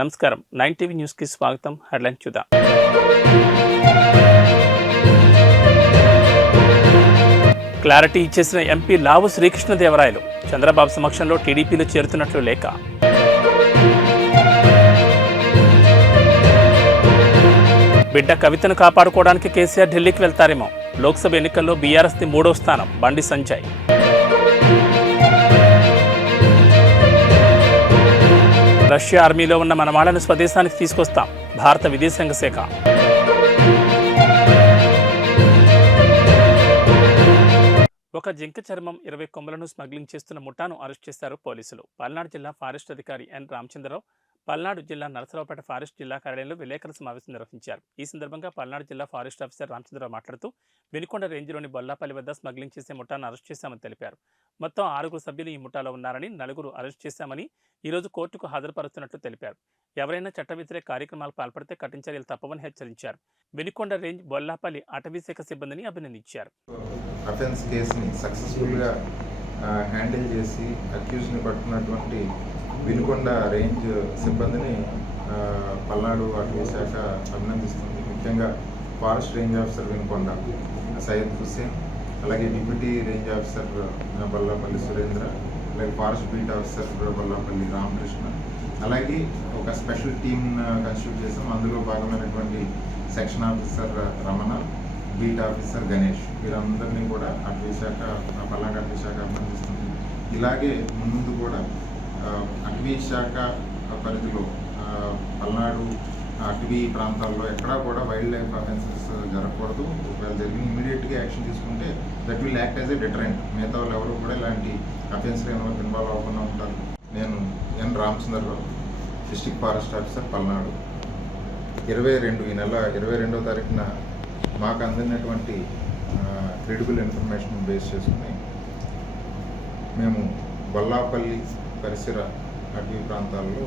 నమస్కారం 9 టీవీ న్యూస్కి స్వాగతం. హెడ్లైన్ చూద్దాం. క్లారిటీ ఇచ్చేసిన ఎంపీ లావు శ్రీకృష్ణదేవరాయలు చంద్రబాబు సమక్షంలో టీడీపీలో చేరుతున్నట్లు లేఖ. బిడ్డ కవితను కాపాడుకోవడానికి కేసీఆర్ ఢిల్లీకి వెళ్తారేమో. లోక్సభ ఎన్నికల్లో బీఆర్ఎస్ది 3వ స్థానం. బండి సంజయ్. రష్యా ఆర్మీలో ఉన్న మన వాళ్ళను స్వదేశానికి తీసుకొస్తాం. భారత విదేశాంగ శాఖ. ఒక జింక చర్మం 20 కొమ్మలను స్మగ్లింగ్ చేస్తున్న ముఠాను అరెస్ట్ చేశారు పోలీసులు. పల్నాడు జిల్లా ఫారెస్ట్ అధికారి ఎన్ రామచంద్రరావు పల్నాడు జిల్లా నరసరావుపేట ఫారెస్ట్ జిల్లా కార్యాలయంలో విలేకరుల సమావేశం నిర్వహించారు. ఈ సందర్భంగా పల్నాడు జిల్లా ఫారెస్ట్ ఆఫీసర్ రామచంద్రరావు మాట్లాడుతూ వినుకొండ రేంజ్లోని బొల్లాపల్లి వద్ద స్మగ్లింగ్ చేసే ముఠాను అరెస్ట్ చేశామని తెలిపారు. మొత్తం 6 సభ్యులు ఈ ముఠాలో ఉన్నారని, 4 అరెస్ట్ చేశామని ఈరోజు కోర్టుకు హాజరుపరుస్తున్నట్లు తెలిపారు. ఎవరైనా చట్ట వ్యతిరేక కార్యక్రమాలకు పాల్పడితే కఠిన చర్యలు తప్పవని హెచ్చరించారు. వినుకొండ రేంజ్ బొల్లాపల్లి అటవీ శాఖ సిబ్బందిని అభినందించారు. అఫెన్స్ కేసుని సక్సెస్ఫుల్గా హ్యాండిల్ చేసి అక్యూజ్ని పట్టుకున్నటువంటి వినుకొండ రేంజ్ సిబ్బందిని పల్నాడు అటవీ శాఖ అభినందిస్తుంది. ముఖ్యంగా forest range officer Vinukonda Syed Hussain, అలాగే deputy range officer Bollapalli Surendra, అలాగే forest beat officer Bollapalli Ramakrishna, అలాగే ఒక స్పెషల్ టీమ్ కన్స్టిట్యూట్ చేసాం. అందులో భాగమైనటువంటి section officer Ramana, beat officer Ganesh, వీరందరినీ కూడా అటవీ శాఖ పల్నాడు అటవీ శాఖ అభినందిస్తుంది. ఇలాగే ముందు కూడా అటవీ శాఖ పరిధిలో పల్నాడు అటవీ ప్రాంతాల్లో ఎక్కడా కూడా వైల్డ్ లైఫ్ అఫెన్సెస్ జరగకూడదు. ఒకవేళ జరిగిన ఇమీడియట్గా యాక్షన్ తీసుకుంటే that will act as a deterrent. మిగతా వాళ్ళు ఎవరు కూడా ఇలాంటి అఫెన్స్లో ఇన్వాల్వ్ అవ్వకుండా ఉంటారు. నేను N Ramachandrarao, district forest officer Palnadu. ఈ నెల 22వ తారీఖున మాకు అందినటువంటి క్రెడిబుల్ ఇన్ఫర్మేషన్ బేస్ చేసుకుని మేము బొల్లాపల్లి పరిసర అటవీ ప్రాంతాల్లో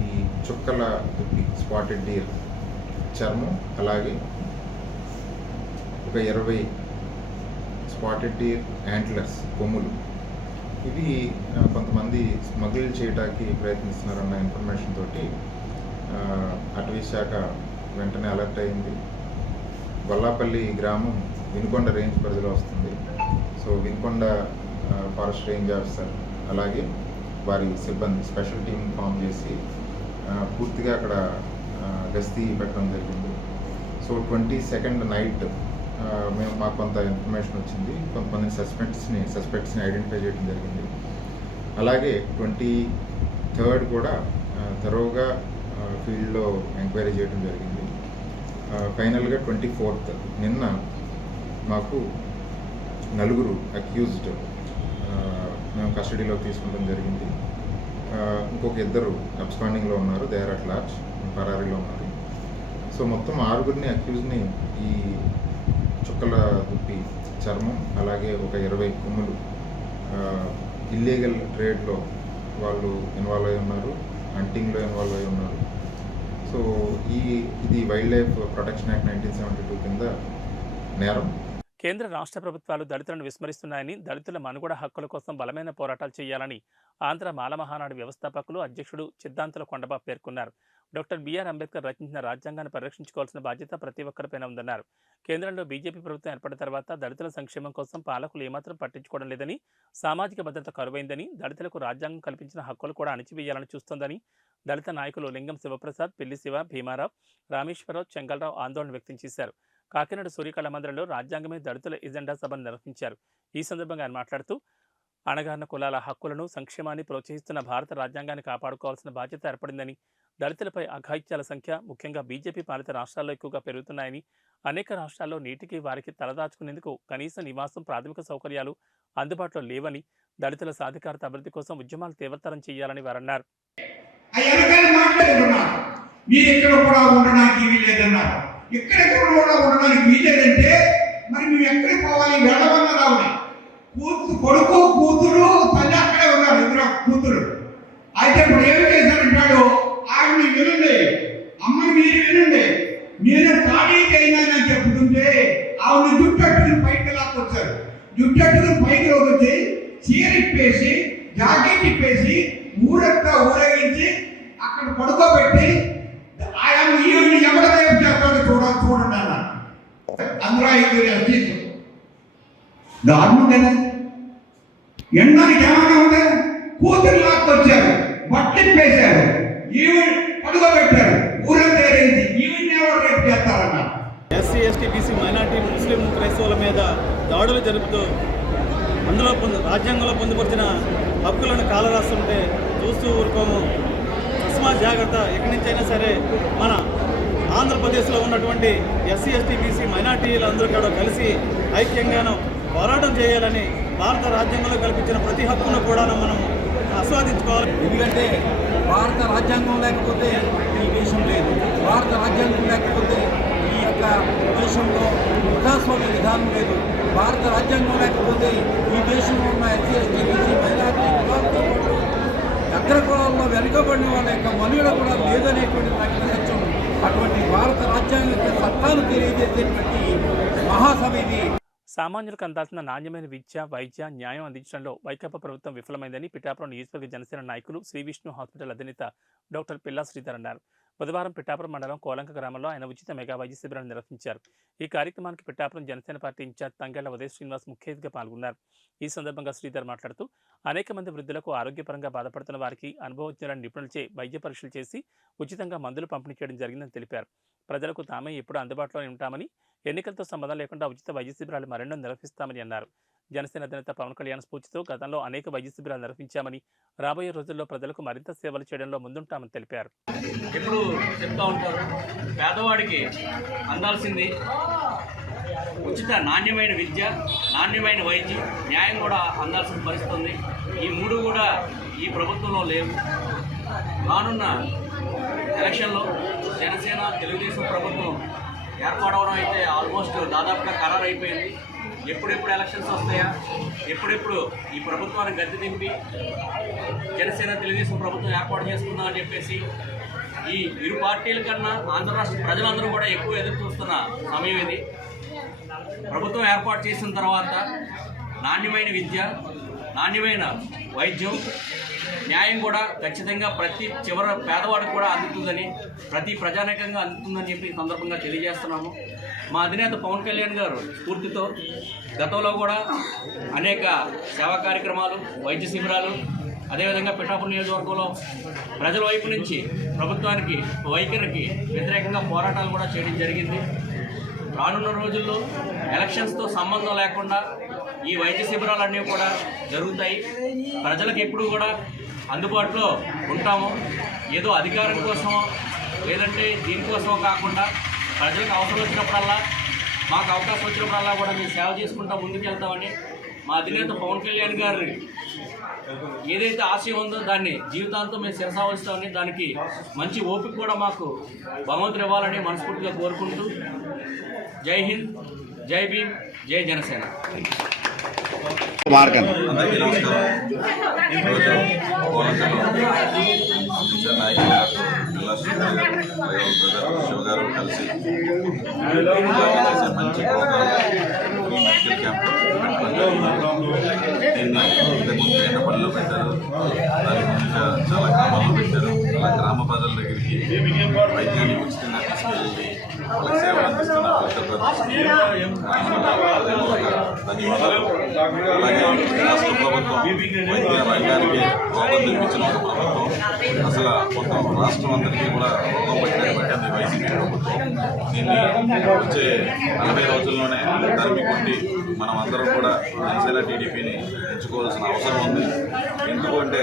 ఈ చుక్కల దుప్పి స్పాటెడ్ డీర్ చర్మం, అలాగే ఒక 20 స్పాటెడ్ డీర్ యాంట్లర్స్ కొమ్ములు, ఇవి కొంతమంది స్మగిల్ చేయడానికి ప్రయత్నిస్తున్నారన్న ఇన్ఫర్మేషన్ తోటి అటవీ శాఖ వెంటనే అలర్ట్ అయింది. బొల్లాపల్లి గ్రామం వినుకొండ రేంజ్ పరిధిలో వస్తుంది. So Vinukonda forest range officer అలాగే వారి సిబ్బంది స్పెషల్ టీమ్ ఫామ్ చేసి పూర్తిగా అక్కడ గస్తీ పెట్టడం జరిగింది. సో 22nd నైట్ మాకు కొంత ఇన్ఫర్మేషన్ వచ్చింది. కొంతమంది సస్పెక్ట్స్ని ఐడెంటిఫై చేయడం జరిగింది. అలాగే 23rd కూడా థరోగా ఫీల్డ్లో ఎంక్వైరీ చేయడం జరిగింది. ఫైనల్గా 24th నిన్న మాకు 4 అక్యూజ్డ్ మేము కస్టడీలోకి తీసుకోవడం జరిగింది. ఇంకొక 2 అబ్స్కాండింగ్లో ఉన్నారు, దే ఆర్ అట్ లార్జ్, పరారీలో ఉన్నారు. సో మొత్తం 6 అక్యూజ్ని ఈ చుక్కల దుప్పి చర్మం అలాగే ఒక 20 కొమ్ములు ఇల్లీగల్ ట్రేడ్లో వాళ్ళు ఇన్వాల్వ్ అయి ఉన్నారు, హంటింగ్లో ఇన్వాల్వ్ అయి ఉన్నారు. సో ఇది వైల్డ్ లైఫ్ ప్రొటెక్షన్ యాక్ట్ 1972 కింద నేరం. కేంద్ర రాష్ట్ర ప్రభుత్వాలు దళితులను విస్మరిస్తున్నాయని, దళితుల మనుగడ హక్కుల కోసం బలమైన పోరాటాలు చేయాలని ఆంధ్ర మాల మహానాడు వ్యవస్థాపకులు అధ్యక్షుడు చిద్దాంతుల కొండబాబు పేర్కొన్నారు. డాక్టర్ బిఆర్ అంబేద్కర్ రచించిన రాజ్యాంగాన్ని పరిరక్షించుకోవాల్సిన బాధ్యత ప్రతి ఒక్కరిపైన ఉందన్నారు. కేంద్రంలో బీజేపీ ప్రభుత్వం ఏర్పడిన తర్వాత దళితుల సంక్షేమం కోసం పాలకులు ఏమాత్రం పట్టించుకోవడం లేదని, సామాజిక భద్రత కరువైందని, దళితులకు రాజ్యాంగం కల్పించిన హక్కులు కూడా అణిచివేయాలని చూస్తోందని దళిత నాయకులు లింగం శివప్రసాద్, పిల్లి శివ, భీమారావు, రామేశ్వరరావు, చెంగల్రావు ఆందోళన వ్యక్తం చేశారు. కాకినాడ సూర్యకళ మందిరంలో రాజ్యాంగమే దళితుల ఎజెండా సభను నిర్వహించారు. ఈ సందర్భంగా ఆయన మాట్లాడుతూ అణగారిన కులాల హక్కులను, సంక్షేమాన్ని ప్రోత్సహిస్తున్న భారత రాజ్యాంగాన్ని కాపాడుకోవాల్సిన బాధ్యత ఏర్పడిందని, దళితులపై అఘాయిత్యాల సంఖ్య ముఖ్యంగా బీజేపీ పాలిత రాష్ట్రాల్లో ఎక్కువగా పెరుగుతున్నాయని, అనేక రాష్ట్రాల్లో నీటికి వారికి తలదాచుకునేందుకు కనీస నివాసం, ప్రాథమిక సౌకర్యాలు అందుబాటులో లేవని, దళితుల సాధికారత అభివృద్ధి కోసం ఉద్యమాలు తీవ్రతరం చేయాలని వారన్నారు. ఎక్కడ కూడా ఉండడానికి వీలేదంటే మరి మేము ఎక్కడికి పోవాలి? వెళ్ళమన్నా రావాలి. కొడుకు కూతురు తల్లి అక్కడే ఉన్నారు, 2 కూతురు. అయితే ఇప్పుడు ఏమి చేశారంటాడు, ఆవిడని వినండి, అమ్మని మీరు వినండి, మీరు ఖాళీకి అయినా చెప్తుంటే ఆవిడ జుట్టట్టుకుని పైకి లాక్కొచ్చారు. జుట్టట్టుకుని పైకి వచ్చి చీర ఇప్పేసి జాకెట్ ఇప్పేసి ఊరంతా ఊరేగించి అక్కడ పడుకోబెట్టి ఆయన ఈవిని ఎవడ రేపు చేస్తాడో చూడండి అన్న. అందులో 5 ఎస్టీలు దారుణం కదా. ఎండానికి ఏమైనా ఉందా? కూతురు లాక్కొచ్చారు, బట్టిప్పేశారు, ఈవిని పడుకోబెట్టారు, ఊరంతా రేంచి ఈవిని ఎవరు రేపు చేస్తారన్న. ఎస్సీ, ఎస్టీ, బీసీ, మైనార్టీ, ముస్లిం, క్రైస్తవుల మీద దాడులు జరుపుతూ అందులో రాజ్యాంగంలో పొందుపరిచిన హక్కులను కాలరాస్తుంటే చూస్తూ ఊరుకోము. తస్మా జాగ్రత్త. ఎక్కడి నుంచైనా సరే మన ఆంధ్రప్రదేశ్లో ఉన్నటువంటి ఎస్సీ, ఎస్టీ, బీసీ, మైనార్టీలందరూ కూడా కలిసి ఐక్యంగాను పోరాటం చేయాలని, భారత రాజ్యాంగంలో కల్పించిన ప్రతి హక్కును కూడా మనం ఆస్వాదించుకోవాలి. ఎందుకంటే భారత రాజ్యాంగం లేకపోతే ఈ దేశం లేదు. భారత రాజ్యాంగం లేకపోతే ఈ యొక్క దేశంలో ప్రజాస్వామ్య విధానం లేదు. భారత రాజ్యాంగం లేకపోతే ఈ దేశంలో ఉన్న ఎస్సీ, ఎస్టీ, బీసీ, మైనార్టీ కులాలతో పాటు అగ్రకులాల్లో వెనుకబడిన వాళ్ళ యొక్క మనుగడ కూడా లేదనేటువంటి నాకు సత్యం. అటువంటి భారత రాజ్యాంగం యొక్క చట్టాలు తెలియజేసేటువంటి మహాసభ ఇది. సామాన్యులకు అందాల్సిన నాణ్యమైన విద్య, వైద్య, న్యాయం అందించడంలో వైకాపా ప్రభుత్వం విఫలమైందని పిఠాపురం నియోజకవర్గ జనసేన నాయకులు శ్రీ విష్ణు హాస్పిటల్ అధినేత డాక్టర్ పిల్లా శ్రీధర్ అన్నారు. బుధవారం పిఠాపురం మండలం కోలంక గ్రామంలో ఆయన ఉచిత మెగా వైద్య శిబిరాన్ని నిర్వహించారు. ఈ కార్యక్రమానికి పిఠాపురం జనసేన పార్టీ ఇన్ఛార్జ్ తంగళ్ల ఉదయ్ శ్రీనివాస్ ముఖ్య అతిథిగా పాల్గొన్నారు. ఈ సందర్భంగా శ్రీధర్ మాట్లాడుతూ అనేక మంది వృద్ధులకు ఆరోగ్యపరంగా బాధపడుతున్న వారికి అనుభవజ్ఞులైన నిపుణులచే వైద్య పరీక్షలు చేసి ఉచితంగా మందులు పంపిణీ చేయడం జరిగిందని తెలిపారు. ప్రజలకు తామే ఎప్పుడూ అందుబాటులో ఉంటామని, ఎన్నికలతో సంబంధం లేకుండా ఉచిత వైద్య శిబిరాలు మరెన్నో నిర్వహిస్తామని అన్నారు. జనసేన అధినేత పవన్ కళ్యాణ్ స్ఫూర్తితో గతంలో అనేక వైద్య శిబిరాలు నిర్వహించామని, రాబోయే రోజుల్లో ప్రజలకు మరింత సేవలు చేయడంలో ముందుంటామని తెలిపారు. ఎప్పుడు చెప్తా ఉంటారు, పేదవాడికి అందాల్సింది ఉచిత నాణ్యమైన విద్య, నాణ్యమైన వైద్యం, న్యాయం కూడా అందాల్సిన పరిస్థితి ఉంది. ఈ 3 కూడా ఈ ప్రభుత్వంలో లేవు. రానున్న ఎలక్షన్లో జనసేన, తెలుగుదేశం ప్రభుత్వం ఏర్పడవడం అయితే ఆల్మోస్ట్ దాదాపుగా ఖరారు అయిపోయింది. ఎప్పుడెప్పుడు ఎలక్షన్స్ వస్తాయా, ఎప్పుడెప్పుడు ఈ ప్రభుత్వాన్ని గద్దె దింపి జనసేన, తెలుగుదేశం ప్రభుత్వం ఏర్పాటు చేసుకుందాం అని చెప్పేసి ఈ ఇరు పార్టీల కన్నా ఆంధ్ర రాష్ట్ర ప్రజలందరూ కూడా ఎక్కువ ఎదురు చూస్తున్న సమయం ఇది. ప్రభుత్వం ఏర్పాటు చేసిన తర్వాత నాణ్యమైన విద్య, నాణ్యమైన వైద్యం, న్యాయం కూడా ఖచ్చితంగా ప్రతి చివర పేదవాడికి కూడా అందుతుందని, ప్రతి ప్రజానీకంగా అందుతుందని చెప్పి ఈ సందర్భంగా తెలియజేస్తున్నాము. మా అధినేత పవన్ కళ్యాణ్ గారు స్ఫూర్తితో గతంలో కూడా అనేక సేవా కార్యక్రమాలు, వైద్య శిబిరాలు, అదేవిధంగా పిఠాపురం నియోజకవర్గంలో ప్రజల వైపు నుంచి ప్రభుత్వానికి వైఖరికి వ్యతిరేకంగా పోరాటాలు కూడా చేయడం జరిగింది. రానున్న రోజుల్లో ఎలక్షన్స్తో సంబంధం లేకుండా ఈ వైద్య శిబిరాలన్నీ కూడా జరుగుతాయి. ప్రజలకు ఎప్పుడు కూడా అందుబాటులో ఉంటాము. ఏదో అధికారం కోసమో లేదంటే దీనికోసమో కాకుండా ప్రజలకు అవసరం వచ్చినప్పుడల్లా, మాకు అవకాశం వచ్చినప్పుడల్లా కూడా మేము సేవ చేసుకుంటా ముందుకెళ్తామని మా అధినేత పవన్ కళ్యాణ్ గారి ఏదైతే ఆశయం ఉందో దాన్ని జీవితాంతం మేము శిరసావహిస్తామని, దానికి మంచి ఓపిక కూడా మాకు భగవంతుడు ఇవ్వాలని మనస్ఫూర్తిగా కోరుకుంటూ జై హింద్, జై భీమ్, జై జనసేన. అందరికీ నమస్కారం. ఈరోజు శివ గారు కలిసి చేసే మంచి ప్రోగ్రాం ఈ మెడికల్ క్యాంప్ దీన్ని ఇంతకుముందు ఎండపల్లిలో పెట్టారు, దాని ముందుగా చాలా గ్రామాల్లో పెట్టారు. అలా గ్రామ ప్రజల దగ్గరికి వైద్యాన్ని ఉచితంగా తీసుకెళ్ళి వాళ్ళకి సేవలు అందిస్తున్న ధన్యవాదాలు. అలాగే రాష్ట్ర ప్రభుత్వం వైద్య రంగానికి రోగం తెప్పించిన ఒక ప్రభుత్వం, అసలు మొత్తం రాష్ట్రం అందరికీ కూడా రోగం పెట్టినటువంటి వైసీపీ ప్రభుత్వం. దీన్ని వచ్చే 40 రోజుల్లోనే తరిమి కొట్టి మనం అందరం కూడా జనసేన టీడీపీని ఎంచుకోవాల్సిన అవసరం ఉంది. ఎందుకంటే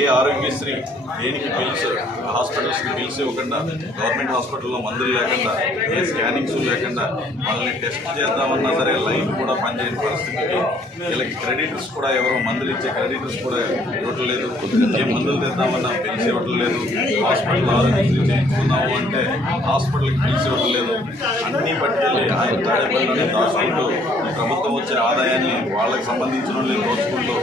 ఏ ఆరోగ్యశ్రీ దేనికి బిల్స్, హాస్పిటల్స్కి బిల్స్ ఇవ్వకుండా, గవర్నమెంట్ హాస్పిటల్లో మందులు లేకుండా, ఏ స్కానింగ్స్ లేకుండా వాళ్ళని టెస్ట్ చేద్దామన్నా సరే లైన్ కూడా పనిచేయని పరిస్థితికి, వీళ్ళకి క్రెడిటర్స్ కూడా ఎవరో మందులు ఇచ్చే క్రెడిటర్స్ కూడా ఇవ్వట్లేదు. ఏ మందులు తెద్దామన్నా బిల్స్ ఇవ్వట్లేదు. హాస్పిటల్ ఆరోగ్యశ్రీ చేయించుకుందాము అంటే హాస్పిటల్కి బిల్స్ ఇవ్వట్లేదు. అన్నీ పట్టుకెళ్ళి ఆయన తాడేపల్లిలోనే దాచుకుంటూ ఈ ప్రభుత్వం వచ్చే ఆదాయాన్ని వాళ్ళకి సంబంధించిన వాళ్ళు దోచుకుంటూ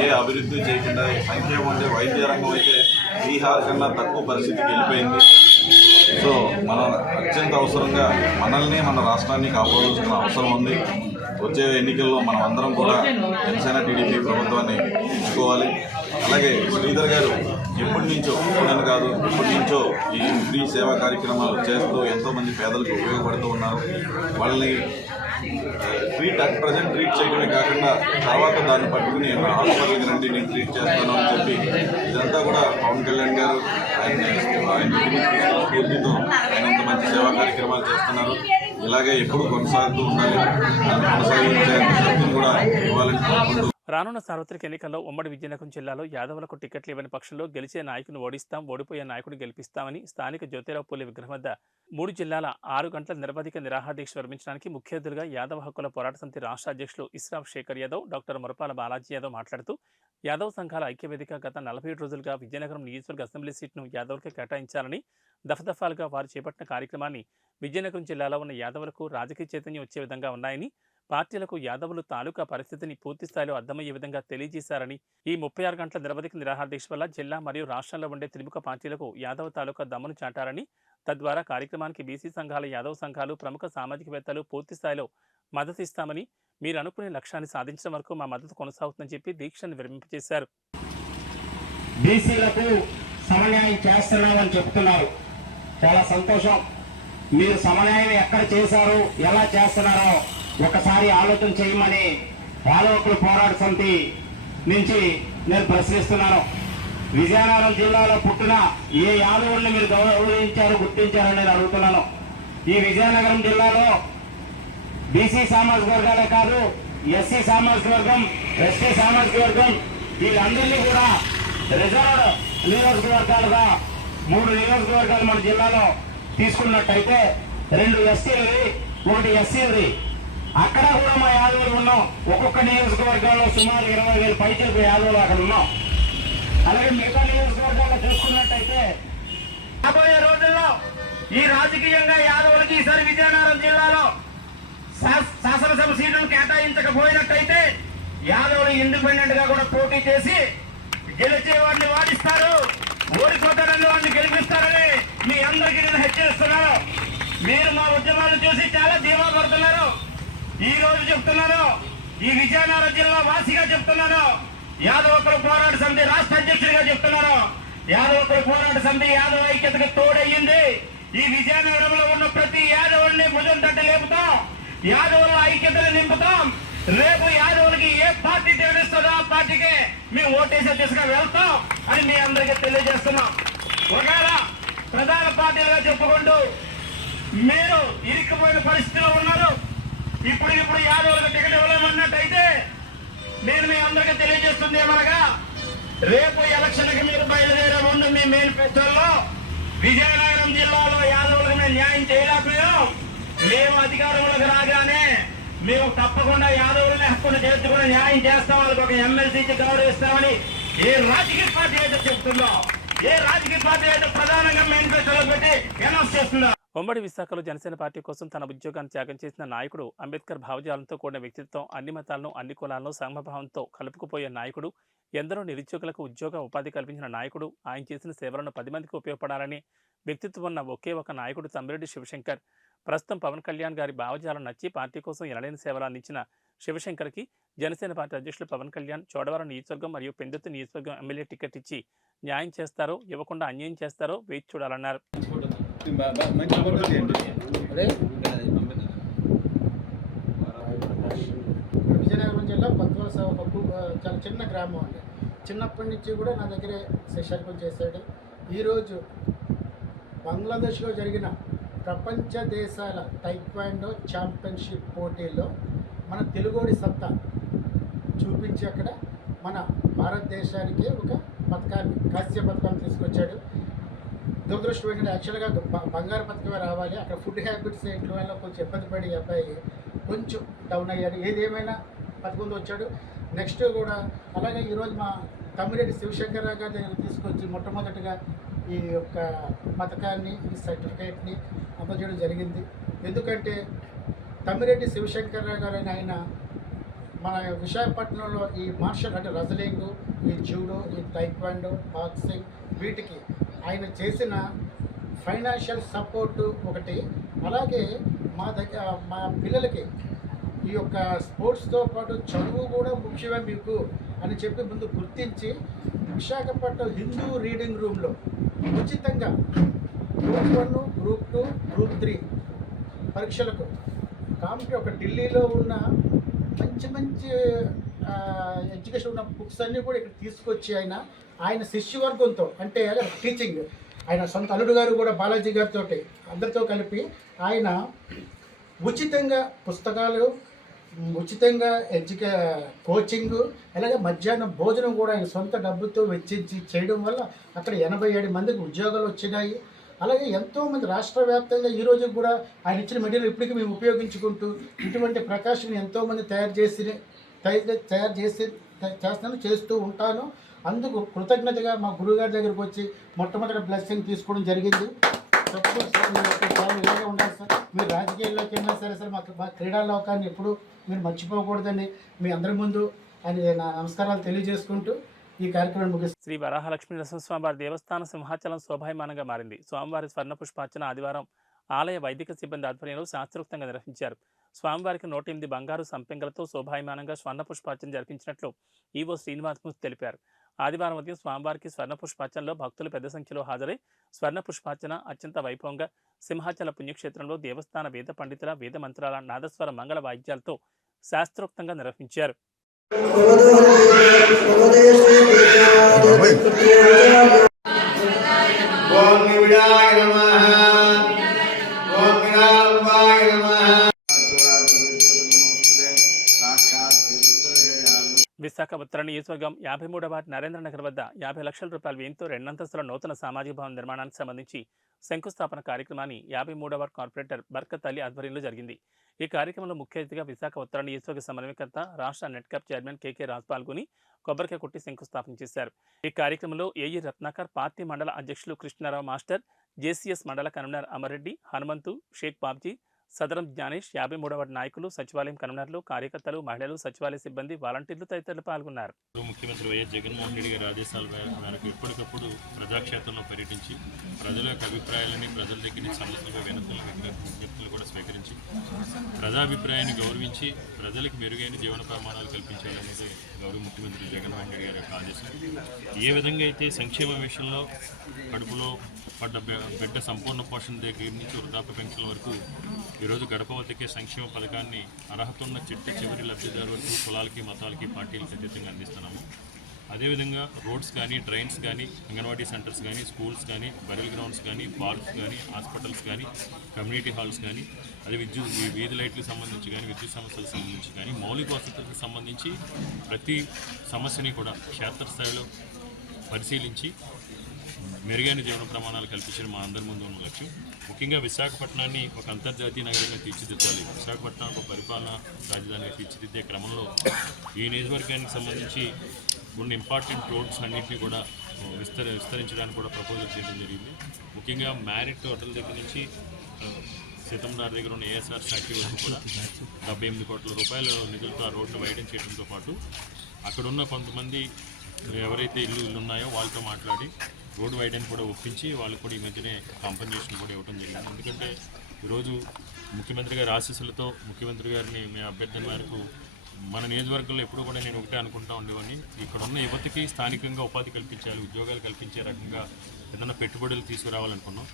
ఏ అభివృద్ధి చేయకుండా సంక్షేమం అంటే వైద్య రంగం అయితే బీహార్ కన్నా తక్కువ పరిస్థితికి వెళ్ళిపోయింది. సో మనం అత్యంత అవసరంగా మనల్ని, మన రాష్ట్రాన్ని కాపాడాల్సిన అవసరం ఉంది. వచ్చే ఎన్నికల్లో మనం అందరం కూడా జనసేన టీడీపీ ప్రభుత్వాన్ని ఎంచుకోవాలి. అలాగే శ్రీధర్ గారు ఎప్పటి నుంచో ఇప్పుడని కాదు ఎప్పటి నుంచో ఈ ఫ్రీ సేవా కార్యక్రమాలు చేస్తూ ఎంతోమంది పేదలకు ఉపయోగపడుతూ ఉన్నారు. వాళ్ళని ప్రజెంట్ ట్రీట్ చేయడమే కాకుండా తర్వాత దాన్ని పట్టుకుని హాస్పిటల్కి రండి నేను ట్రీట్ చేస్తాను అని చెప్పి ఇదంతా కూడా పవన్ కళ్యాణ్ గారు ఆయన స్ఫూర్తితో ఆయన ఇంత మంచి సేవా కార్యక్రమాలు చేస్తున్నారు. ఇలాగే ఎప్పుడు కొనసాగుతూ ఉండాలి. దాన్ని కొనసాగించే శక్తిని కూడా ఇవ్వాలని కోరుకుంటూ రానున్న సార్వత్రిక ఎన్నికల్లో ఉమ్మడి విజయనగరం జిల్లాలో యాదవులకు టికెట్లు ఇవ్వని పక్షంలో గెలిచే నాయకుని ఓడిస్తాం, ఓడిపోయే నాయకుడు గెలిపిస్తామని స్థానిక జ్యోతిరావు పూలే విగ్రహం వద్ద 3 జిల్లాల 6 గంటల నిరవధిక నిరాహారదీక్ష విరమించడానికి ముఖ్య అతిథులుగా యాదవ హక్కుల పోరాట సమితి రాష్ట్ర అధ్యక్షులు ఇస్రాఫ్ శేఖర్ యాదవ్, డాక్టర్ మురపాల బాలాజీ యాదవ్ మాట్లాడుతూ యాదవ్ సంఘాల ఐక్యవేదిక గత 47 రోజులుగా విజయనగరం నియోజకవర్గ అసెంబ్లీ సీట్ను యాదవులకే కేటాయించాలని దఫదఫాలుగా వారు చేపట్టిన కార్యక్రమాన్ని విజయనగరం జిల్లాలో ఉన్న యాదవులకు రాజకీయ చైతన్యం వచ్చే విధంగా ఉన్నాయని, పార్టీలకు యాదవులు తాలూకా పరిస్థితిని పూర్తి స్థాయిలో అర్థమయ్యే విధంగా తెలియజేశారని, ఈ 36 గంటల నిరవధిక నిరాహార దీక్ష వల్ల జిల్లా మరియు రాష్ట్రంలో ఉండే త్రిముఖ పార్టీలకు యాదవ తాలూకా దమ్మును చాటారని, తద్వారా కార్యక్రమానికి బీసీ సంఘాల, యాదవ సంఘాలు, ప్రముఖ సామాజికవేత్తలు పూర్తి స్థాయిలో మద్దతిస్తామని, మీరు అనుకునే లక్ష్యాన్ని సాధించడం వరకు మా మద్దతు కొనసాగుతుందని చెప్పి దీక్షను విరమింపజేశారు. బీసీలకు సమన్యాయం చేస్తున్నామని చెప్తున్నారు. చాలా సంతోషం. మీరు సమన్యాయం ఎక్కడ చేశారు, ఎలా చేస్తున్నారో ఒకసారి ఆలోచన చేయమని యాదవ హక్కుల పోరాట సమితి నుంచి నేను ప్రశ్నిస్తున్నాను. విజయనగరం జిల్లాలో పుట్టిన ఏ యాదవుల్ని మీరు గౌరవించారు, గుర్తించారని నేను అడుగుతున్నాను. ఈ విజయనగరం జిల్లాలో బీసీ సామాజిక వర్గాలే కాదు, ఎస్సీ సామాజిక వర్గం, ఎస్టీ సామాజిక వర్గం వీళ్ళందరినీ కూడా రిజర్వ్డ్ నియోజకవర్గాలుగా 3 నియోజకవర్గాలు మన జిల్లాలో తీసుకున్నట్టయితే 2 ఎస్టీలది, 1 ఎస్సీలది. అక్కడ కూడా మా యాదవులు ఉన్నాం. ఒక్కొక్క నియోజకవర్గాల్లో సుమారు 20,000 పైచలకు యాదవులు అక్కడ ఉన్నాం. అలాగే మిగతా నియోజకవర్గాల్లో చూసుకున్నట్టయితే రాబోయే రోజుల్లో ఈ రాజకీయంగా యాదవులకి ఈసారి విజయనగరం జిల్లాలో శాసనసభ సీట్లను కేటాయించకపోయినట్టయితే యాదవులు ఇండిపెండెంట్ గా కూడా పోటీ చేసి గెలిచే వాడిని వాదిస్తారు, ఓడిపోతారని వాడిని గెలిపిస్తారని మీ అందరికీ నేను హెచ్చరిస్తున్నాను. మీరు మా ఉద్యమాలు చూసి చాలా ధీమా పడుతున్నారు. ఈ రోజు చెప్తున్నాను, ఈ విజయనగరం జిల్లా వాసిగా చెప్తున్నాను, యాదవ హక్కుల పోరాట సమితి రాష్ట్ర అధ్యక్షుడిగా చెప్తున్నాను. యాదవ హక్కుల పోరాట సమితి యాదవ ఐక్యతకు తోడయ్యింది. ఈ విజయనగరంలో ఉన్న ప్రతి యాదవుల్ని భుజం తట్టి లేపుతాం, యాదవుల ఐక్యతను నింపుతాం. రేపు యాదవులకి ఏ పార్టీ తెలుస్తుందో ఆ పార్టీకి మేము ఓటేసే దిశగా వెళ్తాం అని మీ అందరికీ తెలియజేస్తున్నాం. ఒకవేళ ప్రధాన పార్టీలుగా చెప్పుకుంటూ మీరు ఇరుక్కుపోయిన పరిస్థితిలో ఉన్నారు, ఇప్పుడు యాదవులకు టికెట్ ఇవ్వలేమన్నట్టయితే నేను మీ అందరికీ తెలియజేస్తుంది ఏమనగా, రేపు ఎలక్షన్కి మీరు బయలుదేరే ముందు మీ మేనిఫెస్టోలో విజయనగరం జిల్లాలో యాదవులకు మేము న్యాయం చేయలేకపోయాం, మేము అధికారంలోకి రాగానే మేము తప్పకుండా యాదవులని హక్కును చేర్చుకుని న్యాయం చేస్తాం, వాళ్ళకి ఒక ఎమ్మెల్సీకి గౌరవిస్తామని ఏ రాజకీయ పార్టీ అయితే చెప్తుందో, ఏ రాజకీయ పార్టీ అయితే ప్రధానంగా మేనిఫెస్టోలో పెట్టి అనౌన్స్ చేస్తుందో. ఉమ్మడి విశాఖలో జనసేన పార్టీ కోసం తన ఉద్యోగాన్ని త్యాగం చేసిన నాయకుడు, అంబేద్కర్ భావజాలంతో కూడిన వ్యక్తిత్వం, అన్ని మతాలను, అన్ని కులాలను సమభావంతో కలుపుకుపోయే నాయకుడు, ఎందరో నిరుద్యోగులకు ఉద్యోగ ఉపాధి కల్పించిన నాయకుడు, ఆయన చేసిన సేవలను 10 మందికి ఉపయోగపడాలని వ్యక్తిత్వం ఉన్న ఒకే ఒక నాయకుడు తమ్మిరెడ్డి శివశంకర్. ప్రస్తుతం పవన్ కళ్యాణ్ గారి భావజాలం నచ్చి పార్టీ కోసం ఎనలేని సేవలు అందించిన శివశంకర్కి జనసేన పార్టీ అధ్యక్షులు పవన్ కళ్యాణ్ చోడవరం నియోజకవర్గం మరియు పెందుర్తి నియోజకవర్గం ఎమ్మెల్యే టికెట్ ఇచ్చి న్యాయం చేస్తారో, ఇవ్వకుండా అన్యాయం చేస్తారో వేచి చూడాలన్నారు. విజయనగరం జిల్లా పత్వలస చాలా చిన్న గ్రామం అండి. చిన్నప్పటి నుంచి కూడా నా దగ్గరే శిష్యర్కం చేశాడు. ఈరోజు బంగ్లాదేశ్లో జరిగిన ప్రపంచ దేశాల టైక్వాండో ఛాంపియన్షిప్ పోటీల్లో మన తెలుగోడి సత్తా చూపించి అక్కడ మన భారతదేశానికి ఒక పథకాన్ని, కాంస్య పథకాన్ని తీసుకొచ్చాడు. దురదృష్టం ఏంటంటే యాక్చువల్గా బంగారు పథకమే రావాలి, అక్కడ ఫుడ్ హ్యాబిట్స్ ఇంట్లో వల్ల కొంచెం ఇబ్బంది పడి అబ్బాయి కొంచెం డౌన్ అయ్యాడు. ఏదేమైనా పథకంతో వచ్చాడు. నెక్స్ట్ కూడా అలాగే ఈరోజు మా తమ్మిరెడ్డి శివశంకర్ రావు గారి తీసుకొచ్చి మొట్టమొదటిగా ఈ యొక్క పథకాన్ని, ఈ సర్టిఫికేట్ని అందజేయడం జరిగింది. ఎందుకంటే తమ్మిరెడ్డి శివశంకర్ రావు గారు ఆయన మన విశాఖపట్నంలో ఈ మార్షల్ అంటే రెజ్లింగ్, ఈ జూడో, ఈ టైక్వాండో, బాక్సింగ్ వీటికి ఆయన చేసిన ఫైనాన్షియల్ సపోర్టు ఒకటి. అలాగే మా పిల్లలకి ఈ యొక్క స్పోర్ట్స్తో పాటు చదువు కూడా ముఖ్యమే మీకు అని చెప్పి ముందు గుర్తించి విశాఖపట్నం హిందూ రీడింగ్ రూమ్లో ఉచితంగా గ్రూప్ 1, గ్రూప్ 2, గ్రూప్ 3 పరీక్షలకు కాంపిటేటివ్ ఒక ఢిల్లీలో ఉన్న మంచి మంచి ఎడ్యుకేషన్ ఉన్న బుక్స్ అన్నీ కూడా ఇక్కడ తీసుకొచ్చి ఆయన శిష్యవర్గంతో అంటే టీచింగ్ ఆయన సొంత అల్లుడు గారు కూడా బాలాజీ గారితో అందరితో కలిపి ఆయన ఉచితంగా పుస్తకాలు, ఉచితంగా కోచింగ్, అలాగే మధ్యాహ్నం భోజనం కూడా ఆయన సొంత డబ్బుతో వెచ్చించి చేయడం వల్ల అక్కడ 87 మందికి ఉద్యోగాలు వచ్చినాయి. అలాగే ఎంతోమంది రాష్ట్ర వ్యాప్తంగా ఈరోజు కూడా ఆయన ఇచ్చిన మెటీరియల్ ఇప్పటికీ మేము ఉపయోగించుకుంటూ ఇటువంటి ప్రకాశం ఎంతోమంది చేస్తూ ఉంటాను. అందుకు కృతజ్ఞతగా మా గురువుగారి దగ్గరికి వచ్చి మొట్టమొదటి బ్లెస్సింగ్ తీసుకోవడం జరిగింది. తప్పకుండా సార్ మీరు ఇలాగే ఉండాలి సార్. మీరు రాజకీయాల్లోకి వెళ్ళినా సరే సార్ మా క్రీడా లోకాన్ని ఎప్పుడు మీరు మర్చిపోకూడదని మీ అందరి ముందు ఆయన నా నమస్కారాలు తెలియజేసుకుంటూ ఈ కార్యక్రమం ముగిస్తుంది. శ్రీ వరాహలక్ష్మీ నరసింహస్వామివారి దేవస్థానం సింహాచలం శోభాయమానంగా మారింది. స్వామివారి స్వర్ణ పుష్పార్చన ఆదివారం ఆలయ వైదిక సిబ్బంది ఆధ్వర్యంలో శాస్త్రోక్తంగా నిర్వహించారు. స్వామివారికి 108 బంగారు సంపెంగలతో శోభాయమానంగా స్వర్ణ పుష్పార్చన జరిపించినట్లు ఈవో శ్రీనివాసమూర్తి తెలిపారు. ఆదివారం ఉదయం స్వామివారికి స్వర్ణ పుష్పార్చనలో భక్తులు పెద్ద సంఖ్యలో హాజరై స్వర్ణ పుష్పార్చన అత్యంత వైభవంగా సింహాచల పుణ్యక్షేత్రంలో దేవస్థాన వేద పండితుల వేద మంత్రాల నాదస్వర మంగళ వాయిద్యాలతో శాస్త్రోక్తంగా నిర్వహించారు. విశాఖ ఉత్తర నియోజకవర్గం 53వ వార్డు నరేంద్రనగర్ వద్ద 50 లక్షల రూపాయల వ్యయంతో 2 అంతస్తుల నూతన సామాజిక భవన నిర్మాణానికి సంబంధించి శంకుస్థాపన కార్యక్రమాన్ని 53వ వార్డు కార్పొరేటర్ బర్కత్ అలీ ఆధ్వర్యంలో జరిగింది. ఈ కార్యక్రమంలో ముఖ్య అతిథిగా విశాఖ ఉత్తర నియోజకవర్గ సమన్వయకర్త రాష్ట్ర నెట్కప్ చైర్మన్ కేకే రాజ్ పాల్గొని కొబ్బరికాయ కొట్టి శంకుస్థాపన చేశారు. ఈ కార్యక్రమంలో ఏఈ రత్నాకర్, పార్టీ మండల అధ్యక్షులు కృష్ణారావు మాస్టర్, జేసీఎస్ మండల కన్వీనర్ అమర్రెడ్డి, హనుమంతు, షేక్ బాబ్జీ, సదరం జ్ఞానేష్, 53వ వార్డు నాయకులు, సచివాలయం కన్వీనర్లు, కార్యకర్తలు, మహిళలు, సచివాలయ సిబ్బంది, వాలంటీర్లు తదితరులు పాల్గొన్నారు. ముఖ్యమంత్రి వైఎస్ జగన్మోహన్ రెడ్డి గారి ఆదేశాల మేరకు ఎప్పటికప్పుడు ప్రజాక్షేత్రంలో పర్యటించి ప్రజల యొక్క అభిప్రాయాలని ప్రజల దగ్గర నుంచి సమస్యలు, విజ్ఞప్తులు కూడా స్వీకరించి ప్రజాభిప్రాయాన్ని గౌరవించి ప్రజలకు మెరుగైన జీవన ప్రమాణాలు కల్పించాలనేది గౌరవ ముఖ్యమంత్రి జగన్మోహన్ రెడ్డి గారి యొక్క ఆదేశం. ఏ విధంగా అయితే సంక్షేమ విషయంలో కడుపులో పడ్డ బిడ్డ సంపూర్ణ పోషణ దగ్గర నుంచి వృద్ధాప్య పెన్షన్ వరకు ఈరోజు గడప వద్దకే సంక్షేమ పథకాన్ని అర్హత ఉన్న చివరి లబ్ధిదారు వరకు కులాలకి, మతాలకి, పార్టీలకు అతీతంగా అందిస్తున్నాము. అదేవిధంగా రోడ్స్ కానీ, డ్రైన్స్ కానీ, అంగన్వాడీ సెంటర్స్ కానీ, స్కూల్స్ కానీ, బరిల్ గ్రౌండ్స్ కానీ, పార్క్స్ కానీ, హాస్పిటల్స్ కానీ, కమ్యూనిటీ హాల్స్ కానీ, అదే వీధి లైట్లకు సంబంధించి కానీ, విద్యుత్ సమస్యలకు సంబంధించి కానీ, మౌలిక వసతులకు సంబంధించి ప్రతి సమస్యని కూడా క్షేత్రస్థాయిలో పరిశీలించి మెరుగైన జీవన ప్రమాణాలు కల్పించడం మా అందరి ముందు ఉన్న లక్ష్యం. ముఖ్యంగా విశాఖపట్నాన్ని ఒక అంతర్జాతీయ నగరంగా తీర్చిదిద్దాలి. విశాఖపట్నం ఒక పరిపాలన రాజధానిగా తీర్చిదిద్దే క్రమంలో ఈ నియోజకవర్గానికి సంబంధించి ఉన్న ఇంపార్టెంట్ రోడ్స్ అన్నింటినీ కూడా విస్తరించడానికి కూడా ప్రపోజల్ చేయడం జరిగింది. ముఖ్యంగా మ్యారిట్ హోటల్ దగ్గర నుంచి సీతందార్ దగ్గర ఉన్న ఏఎస్ఆర్ స్టాచ్యూ వరకు కూడా 78 కోట్ల రూపాయల నిధులతో ఆ రోడ్ను వైడెన్ చేయడంతో పాటు అక్కడున్న కొంతమంది ఎవరైతే ఇల్లు ఉన్నాయో వాళ్ళతో మాట్లాడి రోడ్డు వైడెన్ కూడా ఒప్పించి వాళ్ళకు కూడా ఈ మధ్యనే కాంపన్సేషన్ కూడా ఇవ్వడం జరిగింది. ఎందుకంటే ఈరోజు ముఖ్యమంత్రి గారి ఆశీస్సులతో ముఖ్యమంత్రి గారిని మేము అభ్యర్థన మేరకు మన నియోజకవర్గంలో ఎప్పుడూ కూడా నేను ఒకటే అనుకుంటా ఉండేవాడిని, ఇక్కడ ఉన్న యువతకి స్థానికంగా ఉపాధి కల్పించాలి, ఉద్యోగాలు కల్పించే రకంగా ఏదైనా పెట్టుబడులు తీసుకురావాలనుకున్నాం.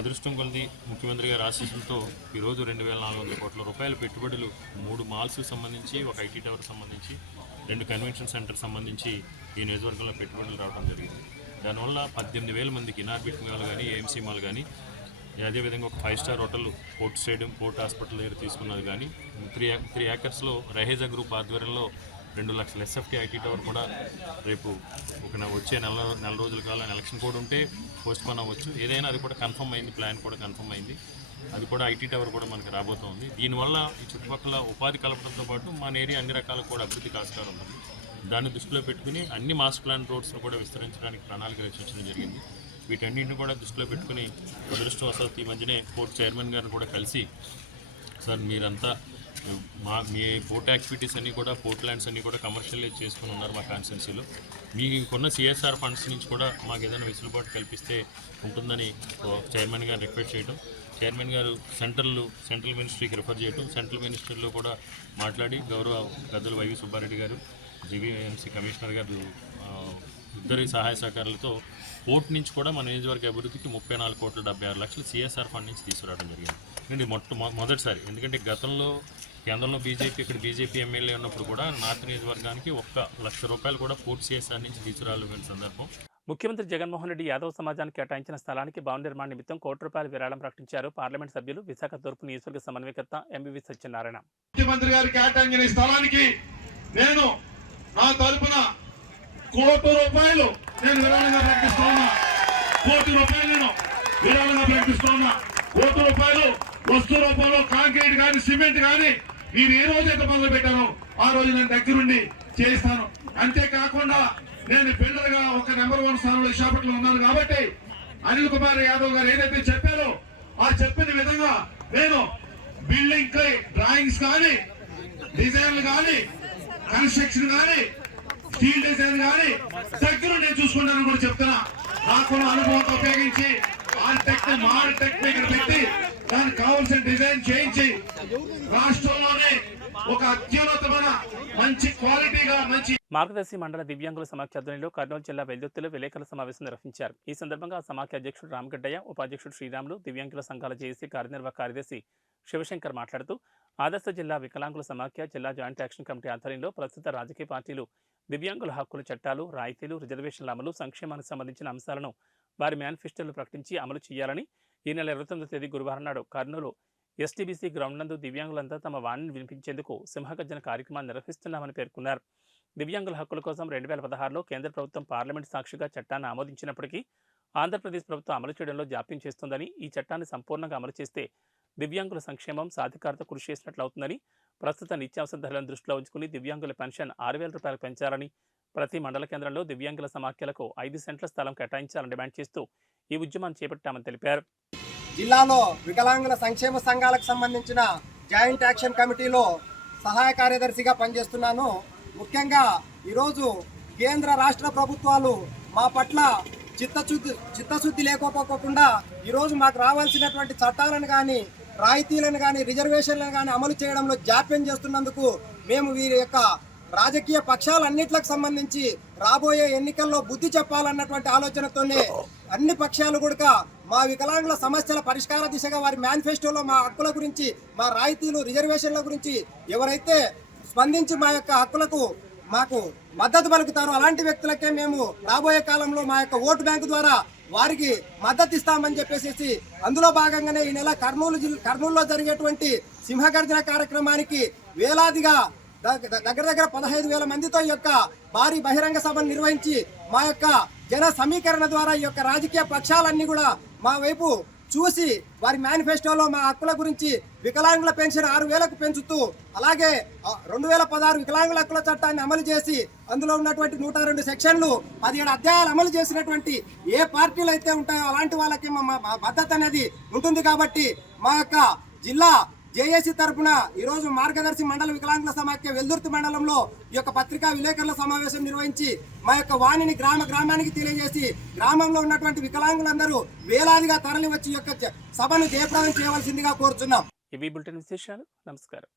అదృష్టం కొలది ముఖ్యమంత్రి గారి ఆశీస్సులతో ఈరోజు 2400 కోట్ల రూపాయల పెట్టుబడులు 3 మాల్స్ సంబంధించి, ఒక ఐటీ టవర్ సంబంధించి, 2 కన్వెన్షన్ సెంటర్ సంబంధించి ఈ నియోజకవర్గంలో పెట్టుబడులు రావడం జరిగింది. దానివల్ల 18,000 మందికి ఇనార్బిట్ మాల్ కానీ, ఏఎంసీ మాల్ కానీ, అదేవిధంగా ఒక 5 star hotel, port stadium, port hospital దగ్గర తీసుకున్నది కానీ, 3 ఏకర్స్లో రహేజా గ్రూప్ ఆధ్వర్యంలో 2 లక్షల ఎస్ఎఫ్టీ ఐటీ టవర్ కూడా రేపు వచ్చే నెల రోజుల కాలం ఎలక్షన్ కూడా ఉంటే పోస్ట్ పోన్ అవ్వచ్చు. ఏదైనా అది కూడా కన్ఫర్మ్ అయింది, ప్లాన్ కూడా కన్ఫర్మ్ అయింది. అది కూడా ఐటీ టవర్ కూడా మనకి రాబోతోంది. దీనివల్ల ఈ చుట్టుపక్కల ఉపాధి కలపడంతో పాటు మన ఏరియా అన్ని రకాల కూడా అభివృద్ధికి ఆస్కారం ఉంది. దాన్ని దృష్టిలో పెట్టుకుని అన్ని మాస్టర్ ప్లాన్ రోడ్స్ను కూడా విస్తరించడానికి ప్రణాళిక రచించడం జరిగింది. వీటన్నింటిని కూడా దృష్టిలో పెట్టుకుని అదృష్టవశాత్తు ఈ మధ్యనే పోర్ట్ చైర్మన్ గారిని కూడా కలిసి, సార్ మీరంతా మీ పోర్ట్ యాక్టివిటీస్ అన్నీ కూడా, పోర్ట్ ల్యాండ్స్ అన్నీ కూడా కమర్షియలైజ్ చేసుకుని ఉన్నారు మా కాన్స్టిట్యున్సీలో. మీకున్న సిఎస్ఆర్ ఫండ్స్ నుంచి కూడా మాకు ఏదైనా వెసులుబాటు కల్పిస్తే ఉంటుందని చైర్మన్ గారు రిక్వెస్ట్ చేయడం, చైర్మన్ గారు సెంట్రల్ మినిస్ట్రీకి రిఫర్ చేయడం, సెంట్రల్ మినిస్టర్లో కూడా మాట్లాడి గౌరవ పెద్దలు వైవి సుబ్బారెడ్డి గారు, జీవీఎంసీ కమిషనర్ గారు ఇద్దరి సహాయ సహకారాలతో పోర్ట్ నుంచి కూడా మన నియోజకవర్గ అభివృద్ధికి 34,76,00,000 సిఎస్ఆర్ ఫండ్ నుంచి తీసుకురావడం జరిగింది. ఎందుకంటే మొదటిసారి, ఎందుకంటే గతంలో కేంద్రంలో బీజేపీ, ఇక్కడ బీజేపీ ఎమ్మెల్యే ఉన్నప్పుడు కూడా నార్త్ నియోజకవర్గానికి ₹1,00,000 కూడా పోర్ట్ సిఎస్ఆర్ నుంచి తీసుకురావాలని సందర్భం. ముఖ్యమంత్రి జగన్మోహన్ రెడ్డి యాదవ్ సమాజానికి కేటాయించిన స్థలానికి భవన నిర్మాణ నిమిత్తం ₹1,00,00,000 విరాళం ప్రకటించారు పార్లమెంట్ సభ్యులు విశాఖ తూర్పు నియోజకవర్గ సమన్వయకర్త ఎంబీవి సత్యనారాయణ. ముఖ్యమంత్రి గారు కేటాయించిన స్థలానికి నేను నా తరపున ₹1,00,00,000 నేను విరాళంగా ప్రకటిస్తున్నా. ₹1,00,00,000 నేను విరాళంగా ప్రకటిస్తున్నా. ₹1,00,00,000 వస్తు రూపంలో కాంక్రీట్ కానీ సిమెంట్ కానీ మీరు ఏ రోజైతే మొదలు పెట్టారో ఆ రోజు నేను దగ్గరుండి చేయిస్తాను. అంతేకాకుండా నేను బిల్డర్ గా ఒక నెంబర్ 1 స్థానంలో విశాఖపట్నంలో ఉన్నాను కాబట్టి అనిల్ కుమార్ యాదవ్ గారు ఏదైతే చెప్పారో ఆ చెప్పిన విధంగా నేను బిల్డింగ్ కి డ్రాయింగ్స్ కానీ, డిజైన్లు కానీ, కన్స్ట్రక్షన్ కానీ, స్టీల్ డిజైన్ కానీ దగ్గర నేను చూసుకుంటానని కూడా చెప్తున్నా. నాకున్న అనుభవంతో ఉపయోగించి ఆర్కిటెక్ట్ పెట్టి దానికి కావాల్సిన డిజైన్ చేయించి రాష్ట్రంలోనే ఒక అత్యున్నతమైన మంచి క్వాలిటీగా మంచి మార్గదర్శి మండల దివ్యాంగుల సమాఖ్య ఆధ్వర్యంలో కర్నూలు జిల్లా వెల్దుర్తిలో విలేకరుల సమావేశం నిర్వహించారు. ఈ సందర్భంగా సమాఖ్య అధ్యక్షుడు రామగడ్డయ్య, ఉపాధ్యక్షుడు శ్రీరాములు, దివ్యాంగుల సంఘాల జేఏసీ కార్యనిర్వాహక కార్యదర్శి శివశంకర్ మాట్లాడుతూ ఆదర్శ జిల్లా వికలాంగుల సమాఖ్య జిల్లా జాయింట్ యాక్షన్ కమిటీ ఆధ్వర్యంలో ప్రస్తుత రాజకీయ పార్టీలు దివ్యాంగుల హక్కుల చట్టాలు, రాయితీలు, రిజర్వేషన్ల అమలు, సంక్షేమానికి సంబంధించిన అంశాలను వారి మేనిఫెస్టోలు ప్రకటించి అమలు చేయాలని ఈ నెల 29వ తేదీ గురువారం నాడు కర్నూలు ఎస్టీబీసీ గ్రౌండ్ నందు దివ్యాంగులంతా తమ వాణిని వినిపించేందుకు సింహగర్జన కార్యక్రమాన్ని నిర్వహిస్తున్నామని పేర్కొన్నారు. దివ్యాంగుల హక్కుల కోసం 2016లో కేంద్ర ప్రభుత్వం పార్లమెంట్ సాక్షిగా చట్టాన్ని ఆమోదించినప్పటికీ ఆంధ్రప్రదేశ్ ప్రభుత్వం అమలు చేయడంలో జాప్యం చేస్తుందని, ఈ చట్టాన్ని సంపూర్ణంగా అమలు చేస్తే దివ్యాంగుల సంక్షేమం, సాధికారత కృషి చేసినట్లవుతుందని, ప్రస్తుత నిత్యావసర ధరలను దృష్టిలో ఉంచుకుని దివ్యాంగుల పెన్షన్ ₹6,000 పెంచాలని, ప్రతి మండల కేంద్రంలో దివ్యాంగుల సమాఖ్యలకు 5 సెంట్ల స్థలం కేటాయించాలని డిమాండ్ చేస్తూ ఈ ఉద్యమాన్ని చేపట్టామని తెలిపారు. జిల్లాలో వికలాంగుల సంక్షేమ సంఘాలకు సంబంధించిన జాయింట్ యాక్షన్ కమిటీలో సహాయ కార్యదర్శిగా పనిచేస్తున్నాను. ముఖ్యంగా ఈరోజు కేంద్ర రాష్ట్ర ప్రభుత్వాలు మా పట్ల చిత్తశుద్ధి లేకపోకుండా ఈరోజు మాకు రావాల్సినటువంటి చట్టాలను కానీ, రాయితీలను కానీ, రిజర్వేషన్లను కానీ అమలు చేయడంలో జాప్యం చేస్తున్నందుకు మేము వీరి యొక్క రాజకీయ పక్షాలన్నిట్లకు సంబంధించి రాబోయే ఎన్నికల్లో బుద్ధి చెప్పాలన్నటువంటి ఆలోచనతోనే అన్ని పక్షాలు కూడా మా వికలాంగుల సమస్యల పరిష్కార దిశగా వారి మేనిఫెస్టోలో మా హక్కుల గురించి, మా రాయితీలు, రిజర్వేషన్ల గురించి ఎవరైతే స్పందించి మా యొక్క హక్కులకు మాకు మద్దతు పలుకుతారో అలాంటి వ్యక్తులకే మేము రాబోయే కాలంలో మా యొక్క ఓటు బ్యాంకు ద్వారా వారికి మద్దతు ఇస్తామని చెప్పేసి అందులో భాగంగానే ఈ నెల కర్నూలులో జరిగేటువంటి సింహగర్జన కార్యక్రమానికి వేలాదిగా దగ్గర 15,000 మందితో ఈ యొక్క భారీ బహిరంగ సభను నిర్వహించి మా యొక్క జన సమీకరణ ద్వారా ఈ యొక్క రాజకీయ పక్షాలన్నీ కూడా మా వైపు చూసి వారి మేనిఫెస్టోలో మా హక్కుల గురించి వికలాంగుల పెన్షన్ 6,000కు పెంచుతూ, అలాగే 2016 వికలాంగుల హక్కుల చట్టాన్ని అమలు చేసి అందులో ఉన్నటువంటి 102 సెక్షన్లు, 17 అధ్యాయాలు అమలు చేసినటువంటి ఏ పార్టీలు అయితే ఉంటాయో అలాంటి వాళ్ళకి మా మద్దతు అనేది ఉంటుంది. కాబట్టి మా యొక్క జిల్లా జేఏసీ తరఫున ఈరోజు మార్గదర్శి మండల వికలాంగుల సమాఖ్య వెల్దుర్తి మండలంలో ఈ యొక్క పత్రికా విలేకరుల సమావేశం నిర్వహించి మా యొక్క వాణిని గ్రామానికి తెలియజేసి గ్రామంలో ఉన్నటువంటి వికలాంగులందరూ వేలాదిగా తరలి వచ్చి యొక్క సభను జయప్రదం చేయవలసిందిగా కోరుతున్నాం. ఇవి బులెటిన్ విశేషాలు. నమస్కారం.